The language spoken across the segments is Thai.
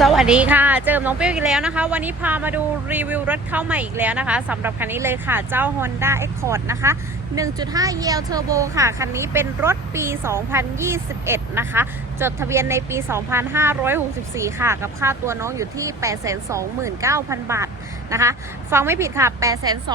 สวัสดีค่ะ เจอมน้องเปรี้ยวอีกแล้วนะคะ วันนี้พามาดูรีวิวรถเข้าใหม่อีกแล้วนะคะสำหรับคันนี้เลยค่ะ เจ้า Honda Accord นะคะ 1.5 EL Turbo ค่ะ คันนี้เป็นรถปี 2021 นะคะ จดทะเบียนในปี 2564 ค่ะ กับค่าตัวน้องอยู่ที่ 829,000 บาทนะคะ ฟังไม่ผิดค่ะ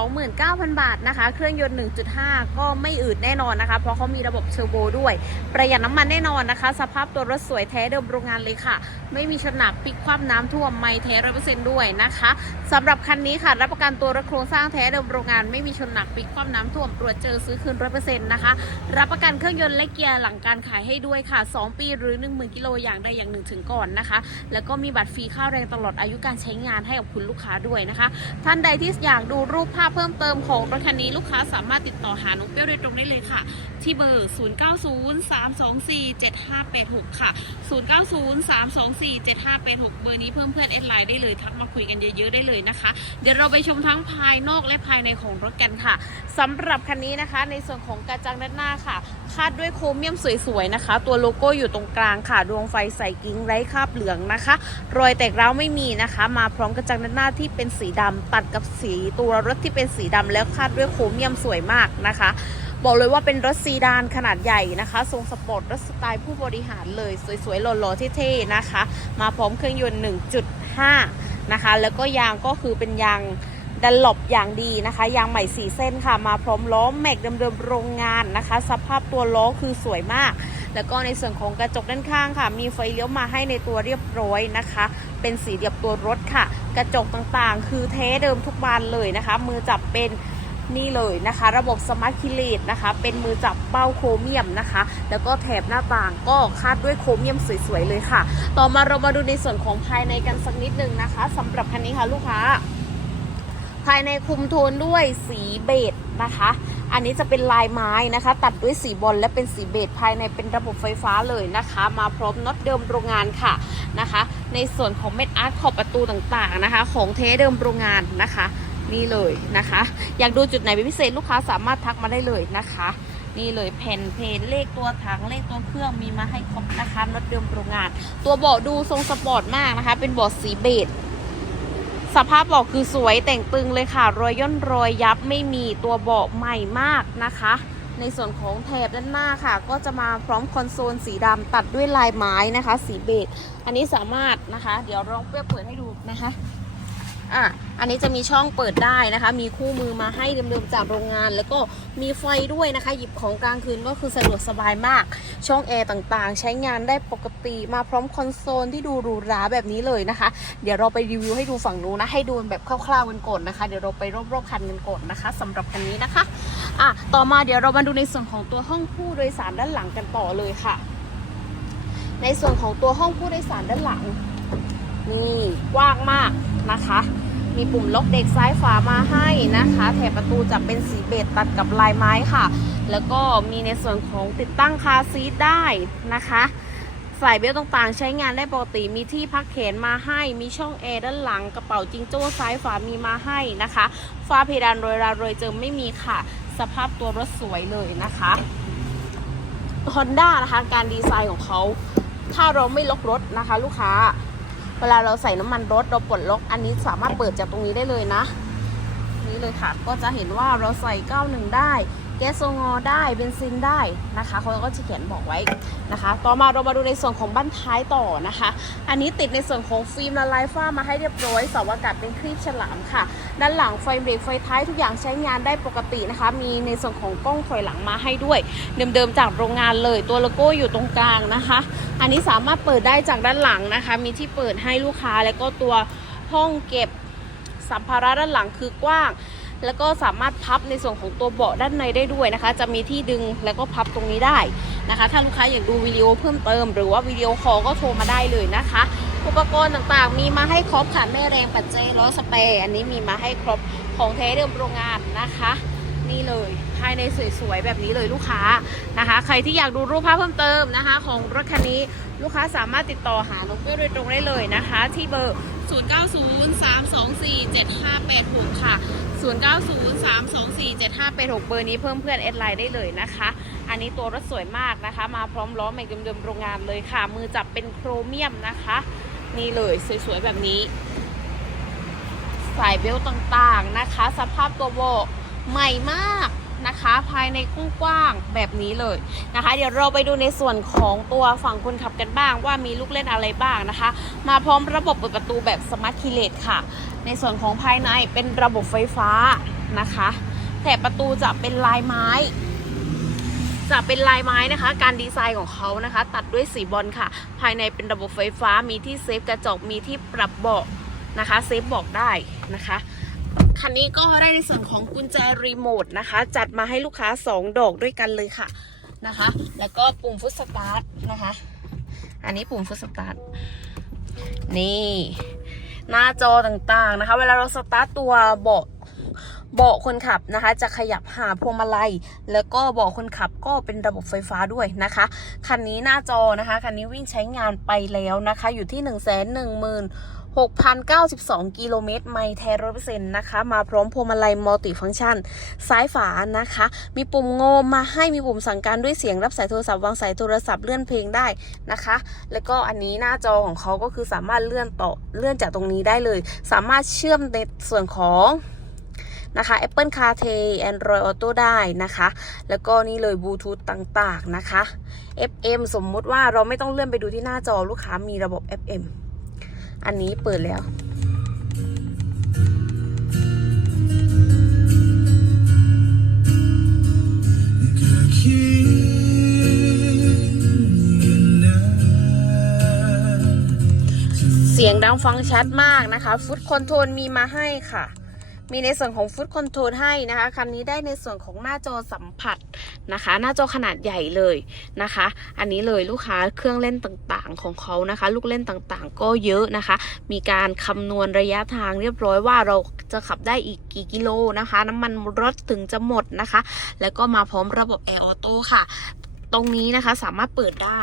829,000 บาทนะคะ เครื่องยนต์ 1.5 ก็ไม่อืดแน่นอนนะคะ เพราะเขามีระบบเทอร์โบด้วย ประหยัดน้ำมันแน่นอนนะคะ สภาพตัวรถสวยแท้เดิมโรงงานเลยค่ะ ไม่มีชนหนักพลิกคว่ำน้ำท่วมไม่แท้ร้อยเปอร์เซ็นต์ด้วยนะคะสำหรับคันนี้ค่ะ รับประกันตัวรถโครงสร้างแท้เดิมโรงงานไม่มีชนหนักพลิกคว่ำน้ำท่วมตรวจเจจอซื้อคืนร้อยเปอร์เซ็นต์นะคะ รับประกันเครื่องยนต์และเกียร์หลังการขายให้ด้วยค่ะ 2 ปีหรือ 1 0,000กิโลอย่างใดอย่างหนึ่งถึงก่อนนะคะ แล้วก็มีบัตรฟรีค่าแรงตลอดอายุการใช้งานให้กับคุณลูกค้าด้วยนะคะ ท่านใดที่อยากดูรูปภาพเพิ่มเติมของรถคันนี้ลูกค้าสามารถติดต่อหาน้องเปี้ยวโดยตรงได้เลยค่ะ ที่เบอร์ 0903247586 ค่ะ 0903247586 เบอร์นี้เพิ่มเพื่อนแอดไลน์ได้เลยทักมาคุยกันเยอะๆได้เลยนะคะ เดี๋ยวเราไปชมทั้งภายนอกและภายในของรถกันค่ะสำหรับคันนี้นะคะ ในส่วนของกระจังด้านหน้าค่ะ คาดด้วยโครเมียมสวยๆนะคะ ตัวโลโก้อยู่ตรงกลางค่ะ ดวงไฟใส่กิ้งไร้คราบเหลืองนะคะ รอยแตกร้าวไม่มีนะคะ มาพร้อมกระจังด้านหน้าที่เป็นสีดำตัดกับสีตัวรถที่เป็นสีดำแล้วคาดด้วยโครเมียมสวยมากนะคะบอกเลยว่าเป็นรถซีดานขนาดใหญ่นะคะ ทรงสปอร์ตรถสไตล์ผู้บริหารเลย สวยๆ หล่อๆเท่ๆนะคะ มาพร้อมเครื่องยนต์ 1.5 นะคะ แล้วก็ยางก็คือเป็นยาง ดันหลบอย่างดีนะคะ ยางใหม่4เส้นค่ะ มาพร้อมล้อแม็กเดิมๆโรงงานนะคะ สภาพตัวล้อคือสวยมาก แล้วก็ในส่วนของกระจกด้านข้างค่ะ มีไฟเลี้ยวมาให้ในตัวเรียบร้อยนะคะ เป็นสีเดียบตัวรถค่ะ กระจกต่างๆ คือเทเดิมทุกบานเลยนะคะ มือจับเป็นนี่เลยนะคะ ระบบสมาร์ทคิเลตนะคะ เป็นมือจับเป้าโครเมียมนะคะ แล้วก็แถบหน้าต่างก็คาดด้วยโครเมียมสวยๆเลยค่ะ ต่อมาเรามาดูในส่วนของภายในกันสักนิดนึงนะคะสำหรับคันนี้ค่ะลูกค้า ภายในคุมโทนด้วยสีเบจนะคะ อันนี้จะเป็นลายไม้นะคะ ตัดด้วยสีบอลและเป็นสีเบจภายในเป็นระบบไฟฟ้าเลยนะคะ มาพร้อมน็อตเดิมโรงงานค่ะนะคะ ในส่วนของเม็ดอาร์ตขอบประตูต่างๆนะคะ ของเทเดิมโรงงานนะคะ นี่เลยนะคะ อยากดูจุดไหนเป็นพิเศษลูกค้าสามารถทักมาได้เลยนะคะนี่เลยแผ่นเพนเลขตัวถังเลขตัวเครื่องมีมาให้ครบนะคะน็อตเดิมโรงงาน ตัวเบาะดูทรงสปอร์ตมากนะคะ เป็นเบาะสีเบจ สภาพเบาะคือสวยแต่งตึงเลยค่ะ รอยย่นรอยยับไม่มีตัวเบาะใหม่มากนะคะ ในส่วนของแถบด้านหน้าค่ะ ก็จะมาพร้อมคอนโซลสีดำตัดด้วยลายไม้นะคะ สีเบจอันนี้สามารถนะคะ เดี๋ยวลองเปรียบเปิดให้ดูนะคะ อะอันนี้จะมีช่องเปิดได้นะคะ มีคู่มือมาให้เดิมๆจากโรงงาน แล้วก็มีไฟด้วยนะคะ หยิบของกลางคืนก็คือสะดวกสบายมาก ช่องแอร์ต่างๆ ใช้งานได้ปกติมาพร้อมคอนโซลที่ดูหรูหราแบบนี้เลยนะคะ เดี๋ยวเราไปรีวิวให้ดูฝั่งนู้นนะ ให้ดูแบบคร่าวๆกันก่อนนะคะ เดี๋ยวเราไปรอบๆคันกันก่อนนะคะสำหรับคันนี้นะคะอะต่อมาเดี๋ยวเรามาดูในส่วนของตัวห้องผู้โดยสารด้านหลังกันต่อเลยค่ะ ในส่วนของตัวห้องผู้โดยสารด้านหลังนี่กว้างมาก นะคะ มีปุ่มล็อกเด็กซ้ายฝามาให้นะคะ แถบประตูจะเป็นสีเบจตัดกับลายไม้ค่ะ แล้วก็มีในส่วนของติดตั้งคาซีทได้นะคะสายเบลต์ต่างๆ ใช้งานได้ปกติมีที่พักแขนมาให้ มีช่องแอร์ด้านหลังกระเป๋าจิงโจ้ซ้ายฝามีมาให้นะคะฟ้าเพดานโรยราโรยเจิมไม่มีค่ะ สภาพตัวรถสวยเลยนะคะ Honda นะคะ การดีไซน์ของเขา ถ้าเราไม่ล็อกรถนะคะ ลูกค้า เวลาเราใส่น้ำมันรถเราปลดล็อกอันนี้สามารถเปิดจากตรงนี้ได้เลยนะ นี่เลยค่ะก็จะเห็นว่าเราใส่ 91 ได้ แก๊สโซงอได้เบนซินได้นะคะเขาก็จะเขียนบอกไว้นะคะ ต่อมาเรามาดูในส่วนของบั้นท้ายต่อนะคะ อันนี้ติดในส่วนของฟิล์มละลายฝ้ามาให้เรียบร้อยเสาอากาศเป็นครีบฉลามค่ะ ด้านหลังไฟเบรกไฟท้ายทุกอย่างใช้งานได้ปกตินะคะ มีในส่วนของกล้องถอยหลังมาให้ด้วย เดิมๆจากโรงงานเลยตัวโลโก้อยู่ตรงกลางนะคะ อันนี้สามารถเปิดได้จากด้านหลังนะคะ มีที่เปิดให้ลูกค้าแล้วก็ตัวห้องเก็บสัมภาระด้านหลังคือกว้าง แล้วก็สามารถพับในส่วนของตัวเบาะด้านในได้ด้วยนะคะ จะมีที่ดึงแล้วก็พับตรงนี้ได้นะคะ ถ้าลูกค้าอยากดูวิดีโอเพิ่มเติม หรือว่าวิดีโอคอลก็โทรมาได้เลยนะคะ อุปกรณ์ต่างๆ มีมาให้ครบค่ะแม่แรงปัจเจล้อสเปรย์อันนี้มีมาให้ครบของแท้เดิมโรงงานนะคะ นี่เลยภายในสวยๆแบบนี้เลยลูกค้านะคะ ใครที่อยากดูรูปภาพเพิ่มเติมนะคะ ของรถคันนี้ลูกค้าสามารถติดต่อหาน้องเปี้ยวโดยตรงได้เลยนะคะ ที่เบอร์ 0903247586 ค่ะ 0903247586 เบอร์นี้เพิ่มเพื่อนแอดไลน์ได้เลยนะคะ อันนี้ตัวรถสวยมากนะคะ มาพร้อมล้อแม็กเดิมๆโรงงานเลยค่ะ มือจับเป็นโครเมียมนะคะ นี่เลยสวยๆแบบนี้สายเบลต์ต่างๆนะคะ สภาพตัวโบ ใหม่มากนะคะ ภายในกว้างๆแบบนี้เลยนะคะ เดี๋ยวเราไปดูในส่วนของตัวฝั่งคนขับกันบ้าง ว่ามีลูกเล่นอะไรบ้างนะคะ มาพร้อมระบบเปิดประตูแบบสมาร์ทคีเลตค่ะ ในส่วนของภายในเป็นระบบไฟฟ้านะคะแต่ประตูจะเป็นลายไม้ จะเป็นลายไม้นะคะ การดีไซน์ของเขานะคะ ตัดด้วยสีบอลค่ะ ภายในเป็นระบบไฟฟ้ามีที่เซฟกระจกมีที่ปรับเบาะนะคะ เซฟเบอกได้นะคะ คันนี้ก็ได้ในส่วนของกุญแจรีโมทนะคะ จัดมาให้ลูกค้า 2 ดอกด้วยกันเลยค่ะนะคะ แล้วก็ปุ่มฟุตสตาร์ทนะคะ อันนี้ปุ่มฟุตสตาร์ทนี่ หน้าจอต่างๆนะคะ เวลาเราสตาร์ทตัวเบาะ เบาะคนขับนะคะ จะขยับหาพวงมาลัย แล้วก็เบาะคนขับก็เป็นระบบไฟฟ้าด้วยนะคะ คันนี้หน้าจอนะคะ คันนี้วิ่งใช้งานไปแล้วนะคะ อยู่ที่ 1 1 1 0 0 6,092 กิโลเมตรไม่แท้ร้อยเปอร์เซ็นต์นะคะ มาพร้อมพวงมาลัยมัลติฟังก์ชัน ซ้ายฝานะคะ มีปุ่มโงมมาให้มีปุ่มสั่งการด้วยเสียงรับสายโทรศัพท์ วางสายโทรศัพท์เลื่อนเพลงได้นะคะ แล้วก็อันนี้หน้าจอของเขาก็คือสามารถเลื่อนต่อเลื่อนจากตรงนี้ได้เลย สามารถเชื่อมในส่วนของ นะคะ Apple CarPlay Android Auto ได้นะคะ แล้วก็นี่เลยบลูทูธต่างๆนะคะ FM สมมติว่าเราไม่ต้องเลื่อนไปดูที่หน้าจอลูกค้ามีระบบ FM อันนี้เปิดแล้วเสียงดังฟังชัดมากนะคะ ฟุตคอนโทรลมีมาให้ค่ะ มีในส่วนของฟุตคอนโทรลให้นะคะ คันนี้ได้ในส่วนของหน้าจอสัมผัสนะคะ หน้าจอขนาดใหญ่เลยนะคะ อันนี้เลยลูกค้าเครื่องเล่นต่างๆของเขานะคะ ลูกเล่นต่างๆ ก็เยอะนะคะ มีการคำนวณระยะทางเรียบร้อยว่าเราจะขับได้อีกกี่กิโลนะคะ น้ำมันรถถึงจะหมดนะคะ แล้วก็มาพร้อมระบบแอร์ออโต้ค่ะ ตรงนี้นะคะสามารถเปิดได้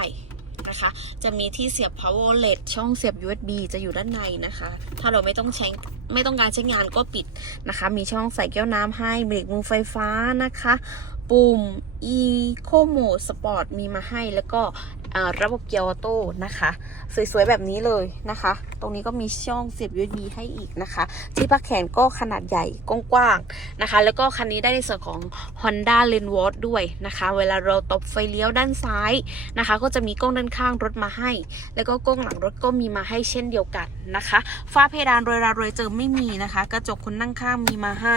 นะคะ จะมีที่เสียบ power LED ช่องเสียบ USB จะอยู่ด้านในนะคะ ถ้าเราไม่ต้องใช้ไม่ต้องการใช้งานก็ปิดนะคะ มีช่องใส่แก้วน้ำให้เบรกมือไฟฟ้านะคะปุ่ม Eco Mode Sport มีมาให้แล้วก็ระบบเกียร์ออโต้นะคะ สวยๆ แบบนี้เลยนะคะ ตรงนี้ก็มีช่องเสียบ USB ให้อีกนะคะ ที่พักแขนก็ขนาดใหญ่กว้างๆนะคะ แล้วก็คันนี้ได้ในส่วนของ Honda l e n w a t ด้วยนะคะ เวลาเราตบไฟเลี้ยวด้านซ้ายนะคะ ก็จะมีกล้องด้านข้างรถมาให้ แล้วก็กล้องหลังรถก็มีมาให้เช่นเดียวกันนะคะฝ้าเพดานโรยราโรยเจอไม่มีนะคะ กระจกคนนั่งข้างมีมาให้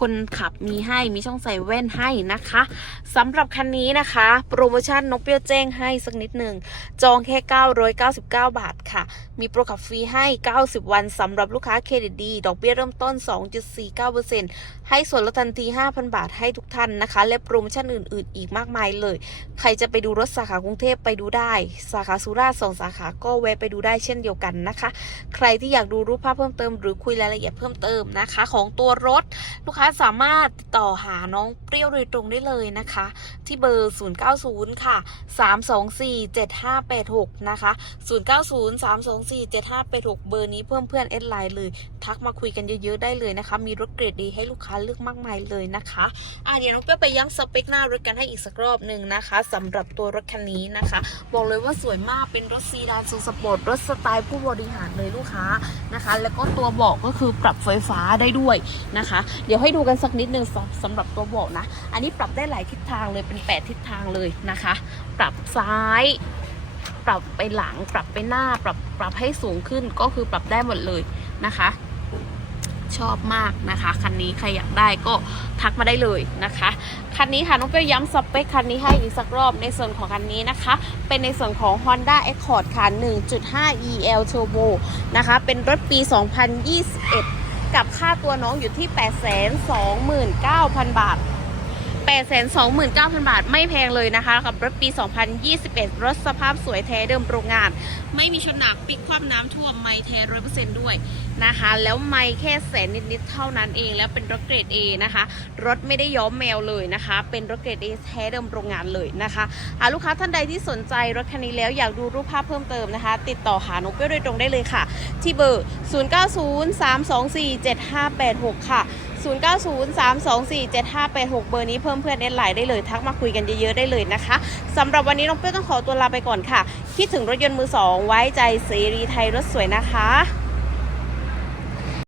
คนขับมีให้มีช่องใส่แว่นให้นะคะสำหรับคันนี้นะคะ โปรโมชั่นนกเปี้ยวแจ้งให้สักนิดหนึ่ง จองแค่ 999 บาทค่ะ มีโปรขับฟรีให้ 90 วันสำหรับลูกค้าเครดิตดี ดอกเบี้ยเริ่มต้น 2.49%ให้ส่วนลดทันที 5,000 บาทให้ทุกท่านนะคะ และโปรโมชั่นอื่น ๆ อีกมากมายเลย ใครจะไปดูรถสาขากรุงเทพไปดูได้ สาขาสุราษฎร์สองสาขาก็แวะไปดูได้เช่นเดียวกันนะคะ ใครที่อยากดูรูปภาพเพิ่มเติมหรือคุยรายละเอียดเพิ่มเติมนะคะ ของตัวรถ ลูกค้าสามารถติดต่อหาน้องเปรี้ยวโดยตรงได้เลยนะคะ ที่เบอร์ 090 ค่ะ 324 7586 นะคะ 090 324 7586 เบอร์นี้เพิ่มเพื่อนเอดไลน์เลย ทักมาคุยกันเยอะๆได้เลยนะคะ มีรถเกรดดีให้ลูกค้าเลือกมากมายเลยนะคะอะเดี๋ยวน้องเปรี้ยไปย้ำสเปคหน้ารถกันให้อีกสักรอบหนึ่งนะคะสำหรับตัวรถคันนี้นะคะ บอกเลยว่าสวยมากเป็นรถซีดานทรงสปอร์ตรถสไตล์ผู้บริหารเลยลูกค้านะคะ แล้วก็ตัวเบาะก็คือปรับไฟฟ้าได้ด้วยนะคะ เดี๋ยวให้ดูกันสักนิดนึงสำสำหรับตัวเบาะนะ อันนี้ปรับได้หลายทิศทางเลยเป็น 8 ทิศทางเลยนะคะ ปรับซ้าย ปรับไปหลัง ปรับไปหน้า ปรับปรับให้สูงขึ้นก็คือปรับได้หมดเลยนะคะ ชอบมากนะคะคันนี้ใครอยากได้ก็ทักมาได้เลยนะคะคันนี้ค่ะน้องเปรี้ยวย้ำสเปคคันนี้ให้อีกสักรอบในส่วนของคันนี้นะคะ เป็นในส่วนของ Honda Accord ค่ะ 1.5 EL Turbo นะคะ เป็นรถปี 2021 กับค่าตัวน้องอยู่ที่ 829,000 บาท 829,000 บาท ไม่แพงเลยนะคะกับรถปี 2021 รถสภาพสวยแท้เดิมโรงงาน ไม่มีชนหนักปิกคว่ำน้ำท่วม ไม่แท้ร้อยเปอร์เซ็นต์ด้วยนะคะ แล้วไม่แค่แสนนิดๆเท่านั้นเอง แล้วเป็นรถเกรด A นะคะ รถไม่ได้ย้อมแมวเลยนะคะ เป็นรถเกรด A แท้เดิมโรงงานเลยนะคะะลูกค้าท่านใดที่สนใจรถคันนี้แล้วอยากดูรูปภาพเพิ่มเติมนะคะ ติดต่อหานุกเปี้ยวโดยตรงได้เลยค่ะ ที่เบอร์ 0903247586 ค่ะ 0903247586 เบอร์นี้เพิ่มเพื่อนเอดไลน์ได้เลยทักมาคุยกันเยอะๆได้เลยนะคะสำหรับวันนี้น้องเป้ต้องขอตัวลาไปก่อนค่ะ คิดถึงรถยนต์มือสองไว้ใจซีรีไทยรถสวยนะคะ